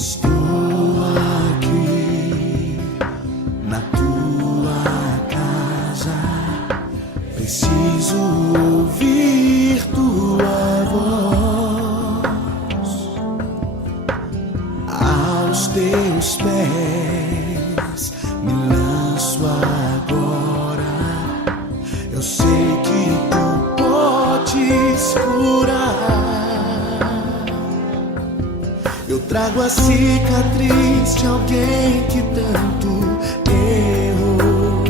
Estou aqui na tua casa, preciso ouvir tua voz. Aos teus pés me lanço agora. Eu sei que tu podes curar. Eu trago a cicatriz de alguém que tanto errou,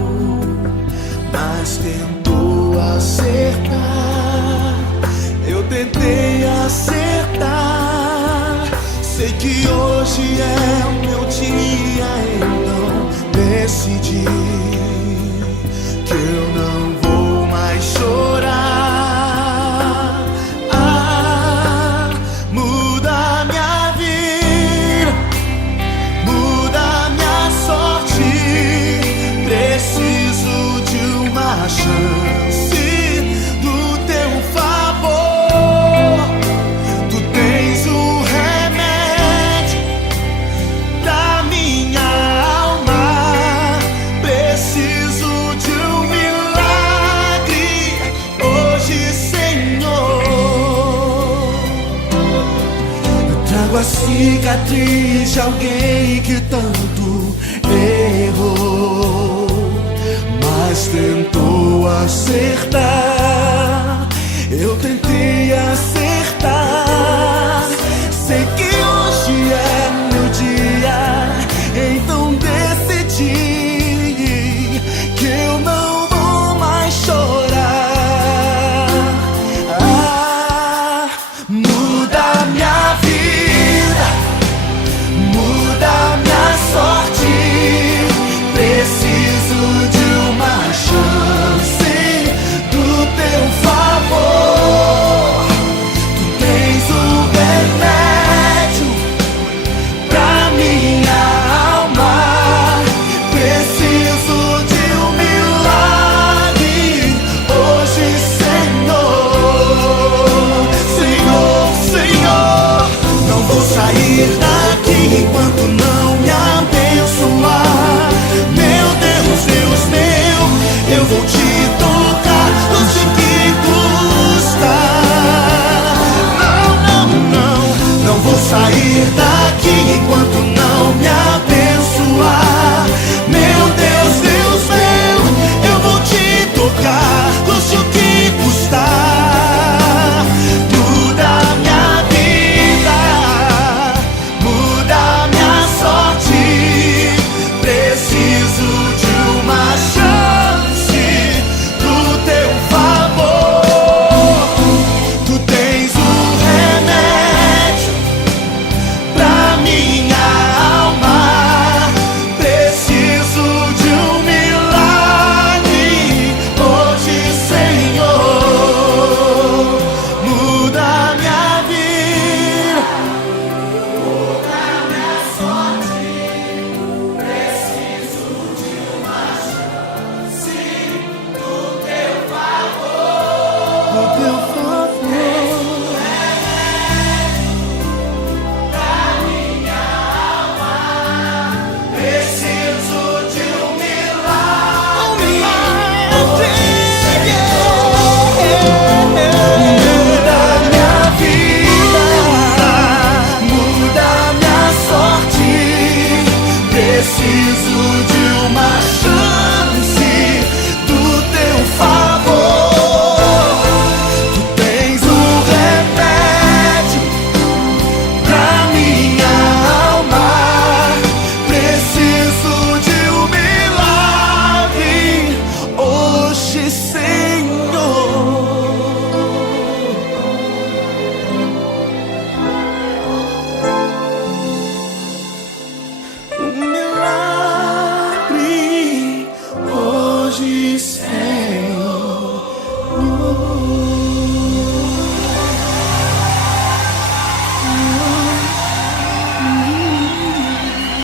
mas tentou acertar. Eu tentei acertar. Sei que hoje é o meu dia, então decidi que eu não vou mais chorar. Muda minha vida, muda minha sorte. Preciso de uma chance do teu favor. Tu tens o remédio da minha alma. Preciso de um milagre hoje, Senhor. Eu trago a cicatriz de alguém que tanto errou, mas tentou acertar. Eu tentei acertar. Sei que hoje é meu dia, então decidi que eu não vou mais chorar. Muda minha vida, muda minha sorte. Preciso de uma chance do teu favor. Tu tens o remédio pra minha alma. Preciso de um milagre hoje, Senhor. Senhor, Senhor, não vou sair daqui enquanto não me abençoar. Meu Deus, Deus meu, eu vou te tocar, não sei que custa. Não, não, não, não vou sair daqui enquanto não